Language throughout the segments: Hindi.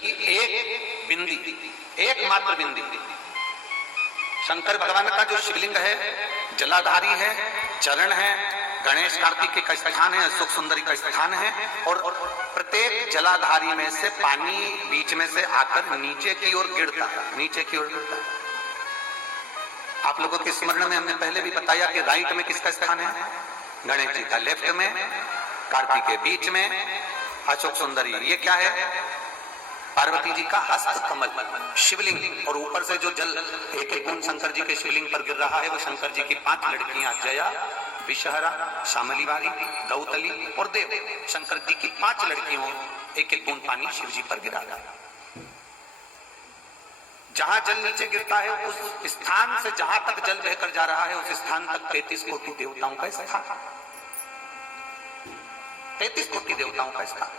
कि एक बिंदी, एकमात्र बिंदी शंकर भगवान का जो शिवलिंग है, जलाधारी है, चरण है, गणेश कार्तिक का स्थान है, सुख सुंदरी का स्थान है, और प्रत्येक जलाधारी में से पानी बीच में से आकर नीचे की ओर गिरता है, नीचे की ओर गिरता है। आप लोगों के स्मरण में हमने पहले भी बताया कि राइट में किसका स्थान है? गणेश जी का, लेफ्ट में कार्तिक के, बीच में अशोक सुंदरी। ये क्या है? पार्वती जी का हस्त कमल, शिवलिंग, और ऊपर से जो जल एक एक बूंद शंकर जी के शिवलिंग पर गिर रहा है वो शंकर जी की 5 लड़कियां, जया, विषहरा, शामलीवारी, गौतली और देव, शंकर जी की 5 लड़कियों एक एक बूंद पानी शिव जी पर गिरा रहा है। जहां जल नीचे गिरता है उस स्थान से जहां तक जल बहकर जा रहा है उस स्थान तक 33 कोटि देवताओं का स्थान, 33 कोटि देवताओं का स्थान।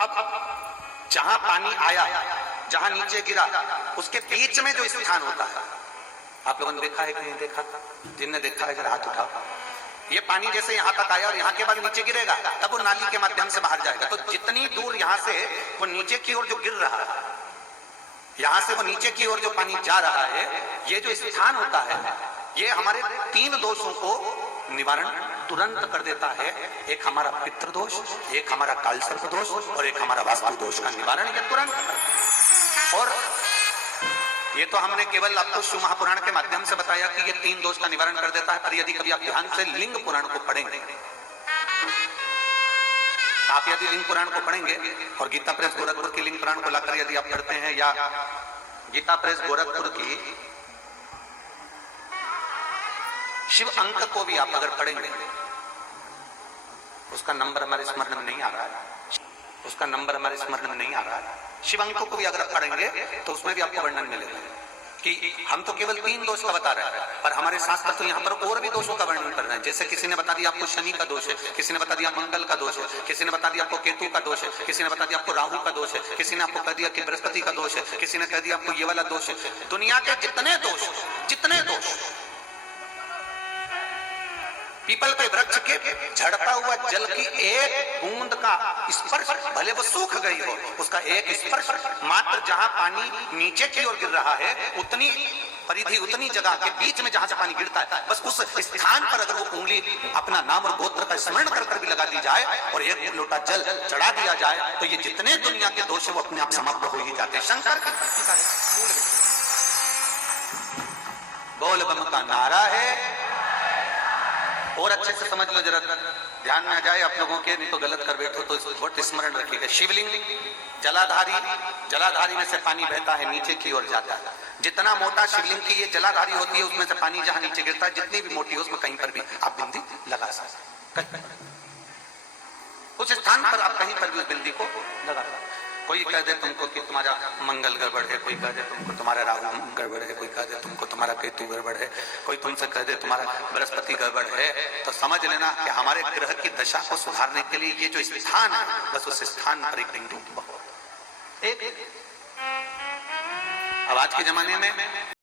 अब जहां पानी आया, जहां नीचे गिरा, उसके बीच में जो स्थान होता है, आप लोगों ने देखा है कि नहीं देखा? जिनने देखा है जरा हाथ उठाओ। ये पानी जैसे यहां तक आया और यहां के बाद नीचे गिरेगा, तब वो नाली के माध्यम से बाहर जाएगा। तो जितनी दूर यहां से वो नीचे की ओर जो गिर रहा है, यहां से वो नीचे की ओर जो पानी जा रहा है, ये जो स्थान होता है, ये हमारे 3 दोषों को निवारण तुरंत कर देता है। एक हमारा पितृ दोष, एक हमारा कालसर्प दोष और एक हमारा वास्तु दोष का निवारण ये तुरंत कर। और ये तो हमने केवल आपको शिव महापुराण के माध्यम से बताया कि ये 3 दोष का निवारण कर देता है, पर यदि कभी आप ध्यान से लिंग पुराण को पढ़ेंगे, आप यदि लिंग पुराण को पढ़ेंगे और गीता प्रेस गोरखपुर की लिंग पुराण को लाकर यदि आप पढ़ते हैं, या गीता प्रेस गोरखपुर की शिव अंक को भी आप अगर पढ़ेंगे, उसका नंबर हमारे स्मरण में नहीं आ रहा है, उसका नंबर हमारे स्मरण में नहीं आ रहा है। शिव अंक को भी अगर पढ़ेंगे तो उसमें भी आपको वर्णन मिलेगा कि हम तो केवल 3 दोष का बता रहे हैं, पर हमारे शास्त्र तो यहाँ पर और भी दोषों का वर्णन कर रहे हैं। जैसे किसी ने बता दिया आपको शनि का दोष है, किसी ने बता दिया मंगल का दोष है, किसी ने बता दिया आपको केतु का दोष है, किसी ने बता दिया आपको राहु का दोष है, किसी ने आपको कह दिया कि बृहस्पति का दोष है, किसी ने कह दिया आपको ये वाला दोष है। दुनिया के जितने दोष, पीपल के वृक्ष के झड़ता हुआ जल की एक बूंद का स्पर्श, भले वो सूख गई हो, उसका एक स्पर्श मात्र जहां पानी नीचे की ओर गिर रहा है, उतनी परिधि, उतनी जगह के बीच में जहां से पानी गिरता है, बस उस स्थान पर अगर वो उंगली अपना नाम और गोत्र का स्मरण कर भी लगा दी जाए और एक लोटा जल चढ़ा दिया जाए, तो ये जितने दुनिया के दोष है वो अपने आप समाप्त हो ही जाते हैं। शंकर की बोल बम का नारा है। और अच्छे से समझ लो, जरा ध्यान में आ जाए आप लोगों के, नहीं तो गलत कर बैठो तो बहुत स्मरण रखिएगा। शिवलिंग जलाधारी, जलाधारी में से पानी बहता है, नीचे की ओर जाता है। जितना मोटा शिवलिंग की ये जलाधारी होती है, उसमें से पानी जहां नीचे गिरता है, जितनी भी मोटी है, उसमें कहीं पर भी आप बिंदी लगा सकते हैं। उस स्थान पर आप कहीं पर भी उस बिंदी को लगा सकते। कोई कह दे तुमको कि तुम्हारा मंगल गड़बड़ है, कोई कह दे तुमको तुम्हारा राहु गड़बड़ है, कोई कह दे तुमको तुम्हारा केतु गड़बड़ है, कोई तुमसे कह दे तुम्हारा बृहस्पति गड़बड़ है, तो समझ लेना कि हमारे ग्रह की दशा को सुधारने के लिए ये जो स्थान है, बस उस स्थान पर एक बिंदु बहुत। अब आज के जमाने में